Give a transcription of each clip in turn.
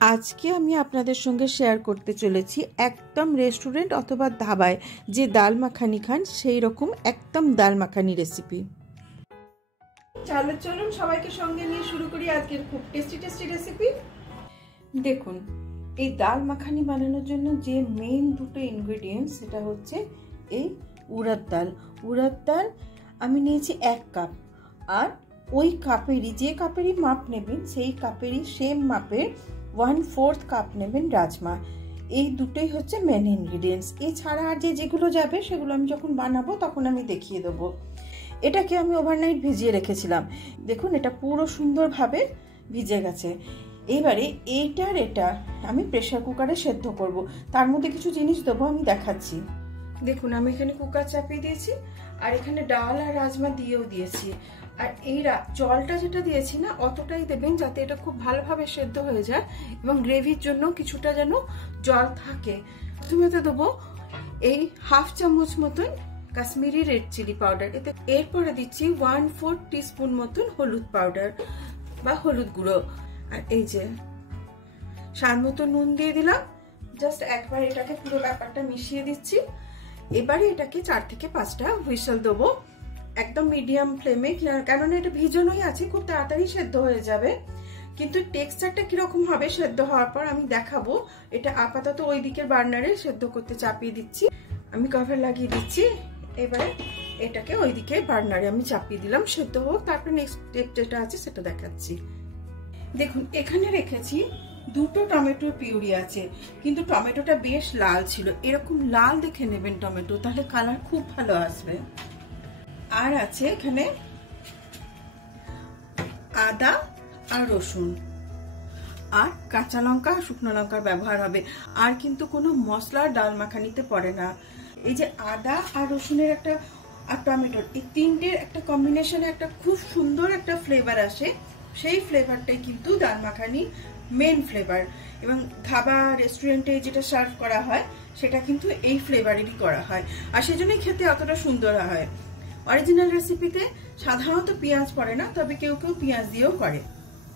আজকে আমি আপনাদের সঙ্গে শেয়ার করতে চলেছি একদম রেস্টুরেন্ট অথবা ধাবায় যে ডাল মাখানি খান সেই রকম একদম ডাল মাখানি রেসিপি। চলুন সবাইকে সঙ্গে নিয়ে শুরু করি আজকের খুব টেস্টি রেসিপি। দেখুন, এই ডাল মাখানি বানানোর জন্য যে মেইন দুটো ইনগ্রেডিয়েন্টস সেটা হচ্ছে এই উড়দ ডাল আমি নিয়েছি 1 কাপ, আর ওই কাপেরই যে কাপেরই মাপ নেবেন সেই কাপেরই সেম মাপের 1/4 কাপ নেবেন রাজমা। এই দুটোই হচ্ছে মেন ইনগ্রিডিয়েন্টস। এছাড়া আর যেগুলো যাবে সেগুলো আমি যখন বানাবো তখন আমি দেখিয়ে দেবো। এটাকে আমি ওভারনাইট ভিজিয়ে রেখেছিলাম। দেখুন, এটা পুরো সুন্দরভাবে ভিজে গেছে। এবারে এটা আমি প্রেসার কুকারে সেদ্ধ করব। তার মধ্যে কিছু জিনিস দেবো, আমি দেখাচ্ছি। দেখুন, আমি এখানে কুকার চাপিয়ে দিয়েছি, আর এখানে ডাল আর রাজমা দিয়েও দিয়েছি। আর এই জলটা যেটা দিয়েছি না, অতটাই দেবেন যাতে এটা খুব ভালোভাবে সেদ্ধ হয়ে যায় এবং গ্রেভির জন্য কিছুটা যেন জল থাকে। প্রথমে তো দেবো এই 1/2 চামচ মতন কাশ্মীরি রেড চিলি পাউডার, এরপরে দিচ্ছি 1/4 টিস্পুন মতন হলুদ পাউডার বা হলুদ গুঁড়ো, আর এই যে স্বাদ মতো নুন দিয়ে দিলাম। জাস্ট একবার এটাকে পুরো ব্যাপারটা মিশিয়ে দিচ্ছি। এবারে এটাকে 4 থেকে 5টা হুইসেল দেবো একদম মিডিয়াম ফ্লেমে, কেননা এটা ভিজানোই আছে, খুব তাড়াতাড়ি সেদ্ধ হয়ে যাবে। কিন্তু টেক্সচারটা কিরকম হবে সেদ্ধ হওয়ার পর আমি দেখাবো। এটা আপাতত ওই দিকের বার্নারে সেদ্ধ করতে চাপিয়ে দিচ্ছি, আমি কভার লাগিয়ে দিচ্ছি। এবারে এটাকে ওই দিকের বার্নারে আমি চাপিয়ে দিলাম, সেদ্ধ হোক, তারপর নেক্সট স্টেপ যেটা আছে সেটা দেখাচ্ছি। দেখুন, এখানে রেখেছি 2টো টমেটোর পিউরি আছে, কিন্তু টমেটোটা বেশ লাল ছিল। এরকম লাল দেখে নেবেন টমেটো, তাহলে কালার খুব ভালো আসবে। আর আছে এখানে আদা আর রসুন আর কাঁচা লঙ্কা, শুকনো লঙ্কার ব্যবহার হবে। আর কিন্তু কোনো মশলা ডাল মাখানিতে পড়ে না। এই যে আদা আর রসুনের একটা আর টমেটোর, এই তিনটের একটা কম্বিনেশনে একটা খুব সুন্দর একটা ফ্লেভার আসে। সেই ফ্লেভারটাই কিন্তু ডাল মাখানি মেন ফ্লেভার, এবং ধাবা রেস্টুরেন্টে যেটা সার্ভ করা হয় সেটা কিন্তু এই ফ্লেভারেরই করা হয়, আর সেজন্যই খেতে অতটা সুন্দর হয়। অরিজিনাল রেসিপিতে সাধারণত পেঁয়াজ পড়ে না, তবে কেউ পেঁয়াজ দিয়েও করে।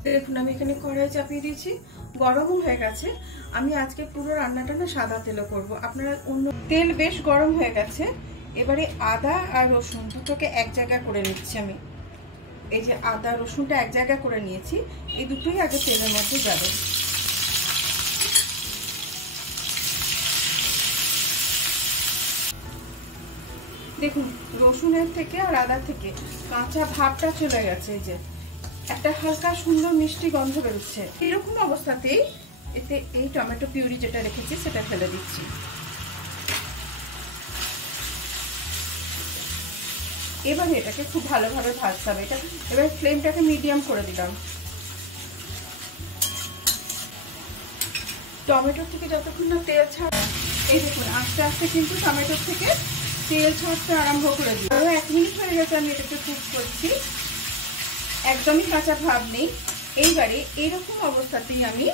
দেখুন, আমি এখানে কড়াই চাপিয়ে দিয়েছি, গরমও হয়ে গেছে। আমি আজকে পুরো রান্নাটা না সাদা তেলে করব, আপনারা অন্য তেল বেশ গরম হয়ে গেছে। এবারে আদা আর রসুন দুটোকে এক জায়গায় করে নিচ্ছি আমি। এই যে আদা রসুনটা এক জায়গায় করে নিয়েছি, এই দুটোই আগে তেলের মধ্যে যাবে। দেখুন, রসুনের থেকে আর আদা থেকে কাঁচা ভাবটা চলে গেছে, এই যে একটা হালকা সুন্দর মিষ্টি গন্ধ বেরোচ্ছে। এরকম অবস্থাতেই এতে এই টমেটো পিউরি যেটা রেখেছি সেটা ফেলে দিচ্ছি। এবারে এটাকে খুব ভালোভাবে ভাজতে হবে। এবার ফ্লেমটাকে মিডিয়াম করে দিলাম। টমেটোর থেকে যতক্ষণ না তেল ছাড়ে, এই দেখুন আস্তে আস্তে কিন্তু টমেটোর থেকে তেল ছাড়তে আরম্ভ করে দিই। 1 মিনিট হয়ে গেছে আমি এটাকে কুক করছি, একদমই কাঁচা ভাব নেই। এইবারে এইরকম অবস্থাতেই আমি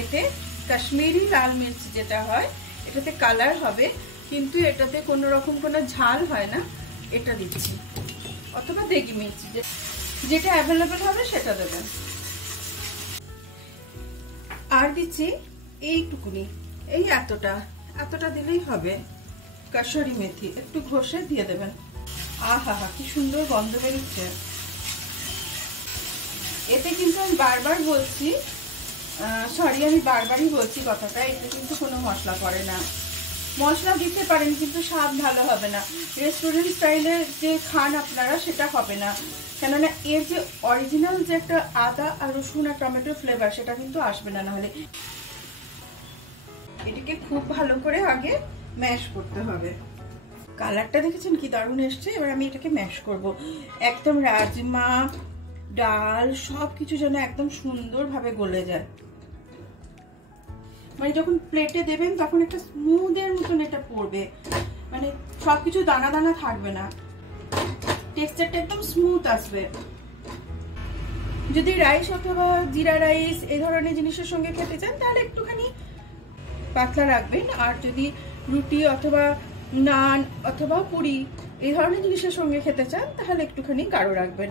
এতে কাশ্মীরি লাল মির্চ যেটা হয়, এটাতে কালার হবে কিন্তু এটাতে কোনো রকম কোনো ঝাল হয় না, এটা দিচ্ছি, অথবা দেগি মির্চ যেটা অ্যাভেলেবেল হবে সেটা দেবেন। আর দিচ্ছি এইটুকুনি, এই এতটা দিলেই হবে। কাসুরি মেথি একটু ঘষে দিয়ে দেবেন। আহা হা, কি সুন্দর গন্ধ বেরোচ্ছে। এতে কিন্তু আমি বারবারই বলছি কথাটা, এতে কিন্তু কোনো মশলা পড়ে না। মশলা দিতে পারেন কিন্তু স্বাদ ভালো হবে না, রেস্টুরেন্ট স্টাইলের যে খান আপনারা সেটা হবে না, কেননা এর যে অরিজিনাল যে একটা আদা আর রসুন আর টমেটোর ফ্লেভার সেটা কিন্তু আসবে না। নাহলে এটাকে খুব ভালো করে আগে ম্যাশ করতে হবে। কালারটা দেখেছেন কি দারুণ এসছে। এবার আমি এটাকে ম্যাশ করব, একদম রাজমা ডাল সবকিছু যেন একদম সুন্দরভাবে গলে যায়। মানে যখন প্লেটে দেবেন তখন একটা স্মুথের মতন এটা পড়বে, মানে সবকিছু দানা দানা থাকবে না, টেক্সচারটা একদম স্মুথ আসবে। যদি রাইস অথবা জিরা রাইস এই ধরনের জিনিসের সঙ্গে খেতে চান তাহলে একটুখানি পাতলা রাখবেন, আর যদি রুটি অথবা নান অথবা পুরি এই ধরনের জিনিসের সঙ্গে খেতে চান তাহলে একটুখানি গাঢ় রাখবেন।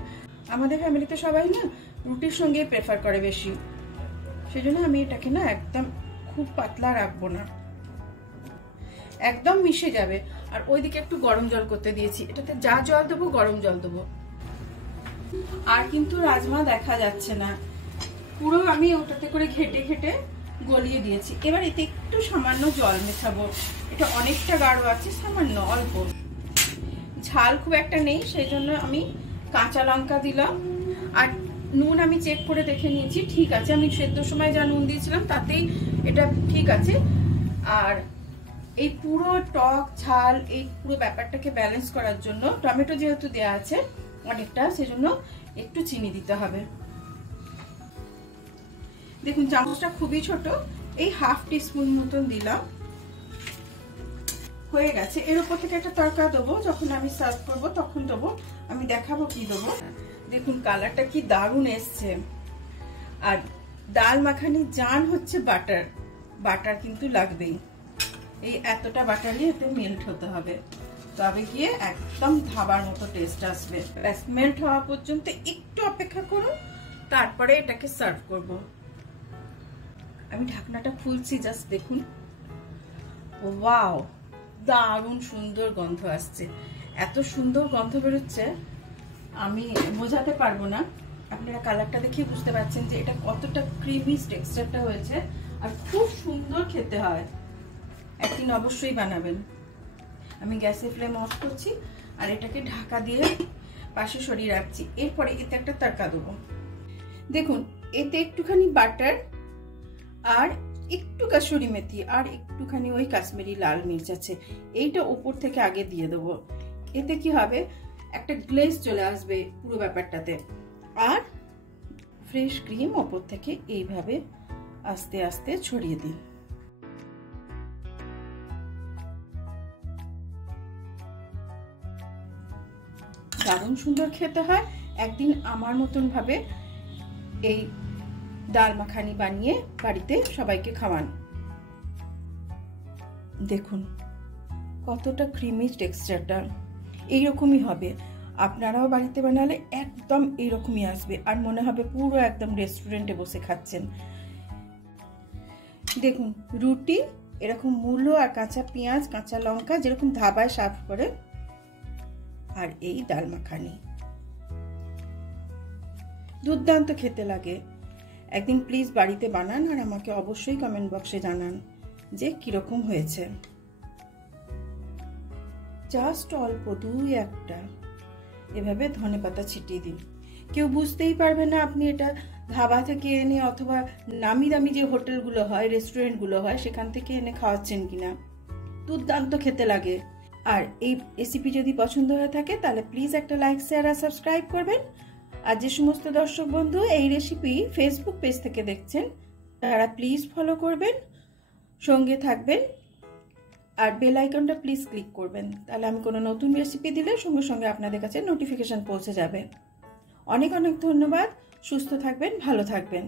আমাদের ফ্যামিলিতে সবাই না রুটির সঙ্গে প্রেফার করে বেশি। সেজন্য আমি এটাকে না একদম খুব পাতলা রাখবো না, একদম মিশে যাবে। আর ওইদিকে একটু গরম জল করতে দিয়েছি, এটাতে যা জল দেবো গরম জল দেবো। আর কিন্তু রাজমা দেখা যাচ্ছে না, পুরো আমি ওটাতে করে ঘেটে ঘেটে গলিয়ে দিয়েছি। এবার এতে একটু সামান্য জল মেশাবো, এটা অনেকটা গাঢ় আছে, সামান্য অল্প, ঝাল খুব একটা নেই, সেই জন্য আমি কাঁচা লঙ্কা দিলাম। আর নুন আমি চেক করে দেখে নিয়েছি, ঠিক আছে, আমি সেদ্ধর সময় যা নুন দিয়েছিলাম তাতেই এটা ঠিক আছে। আর এই পুরো টক ঝাল এই পুরো ব্যাপারটাকে ব্যালেন্স করার জন্য টমেটো যেহেতু দেওয়া আছে অনেকটা, সেজন্য একটু চিনি দিতে হবে। দেখুন চামচটা খুবই ছোট, এই হাফ টিস্পুন মতন দিলাম, হয়ে গেছে। এর উপর থেকে একটা তড়কা দেবো, যখন আমি সার্ভ করবো তখন দেবো, আমি দেখাবো কি দেবো। দেখুন কালারটা কি দারুণ এসছে। আর ডাল মাখানি জান হচ্ছে বাটার, বাটার কিন্তু লাগবেই, এই এতটা বাটারই এতে মেল্ট হতে হবে, তবে গিয়ে একদম ধাবার মতো টেস্ট আসবে। ব্যাস মেল্ট হওয়া পর্যন্ত একটু অপেক্ষা করুন, তারপরে এটাকে সার্ভ করব। আমি ঢাকনাটা খুলছি, জাস্ট দেখুন, ওয়াও দারুণ সুন্দর গন্ধ আসছে, এত সুন্দর গন্ধ বেরোচ্ছে আমি বোঝাতে পারবো না। আপনারা কালারটা দেখে বুঝতে পারছেন যে এটা কতটা ক্রিমি টেক্সচারটা হয়েছে, আর খুব সুন্দর খেতে হয়। একদিন অবশ্যই বানাবেন। আমি গ্যাসের ফ্লেম অফ করছি আর এটাকে ঢাকা দিয়ে পাশে সরিয়ে রাখছি। এরপরে এতে একটা তড়কা দেবো। দেখুন এতে একটুখানি বাটার আর একটু কাসুরি মেথি আর একটুখানি ওই কাশ্মীরি লাল মির্চ আছে, এইটা উপর থেকে আগে দিয়ে দেবো। এতে কি হবে, একটা গ্লেজ চলে আসবে পুরো ব্যাপারটাতে। আর ফ্রেশ ক্রিম ওপর থেকে এইভাবে আস্তে আস্তে ছড়িয়ে দিই। দারুণ সুন্দর খেতে হয়। একদিন আমার মতন ভাবে এই ডাল মাখানি বানিয়ে বাড়িতে সবাইকে খাওয়ান। দেখুন কতটা ক্রিমি টেক্সচারটা, এইরকমই হবে। আপনারাও বাড়িতে বানালে একদম এইরকমই আসবে, আর মনে হবে পুরো একদম রেস্টুরেন্টে বসে খাচ্ছেন। দেখুন রুটি এরকম মূলো আর কাঁচা পেঁয়াজ কাঁচা লঙ্কা যেরকম ধাবায় সার্ভ করে, আর এই ডাল মাখানি দুর্দান্ত খেতে লাগে। একদিন প্লিজ বাড়িতে বানান আর আমাকে অবশ্যই কমেন্ট বক্সে জানান যে কিরকম হয়েছে। জাস্ট অল্প দুই একটা এভাবে ধনেপাতা ছিটিয়ে দিন, কেউ বুঝতেই পারবে না আপনি এটা ধাবা থেকে এনে অথবা নামি দামি যে হোটেলগুলো হয় রেস্টুরেন্টগুলো হয় সেখান থেকে এনে খাওয়াচ্ছেন কিনা। দুর্দান্ত খেতে লাগে। আর এই রেসিপি যদি পছন্দ হয়ে থাকে তাহলে প্লিজ একটা লাইক শেয়ার আর সাবস্ক্রাইব করবেন। আর যে সমস্ত দর্শক বন্ধু এই রেসিপি ফেসবুক পেজ থেকে দেখছেন তারা প্লিজ ফলো করবেন, সঙ্গে থাকবেন, আর বেল আইকনটা প্লিজ ক্লিক করবেন, তাহলে আমি কোনো নতুন রেসিপি দিলে সঙ্গে সঙ্গে আপনাদের কাছে নোটিফিকেশন পৌঁছে যাবে। অনেক অনেক ধন্যবাদ, সুস্থ থাকবেন, ভালো থাকবেন।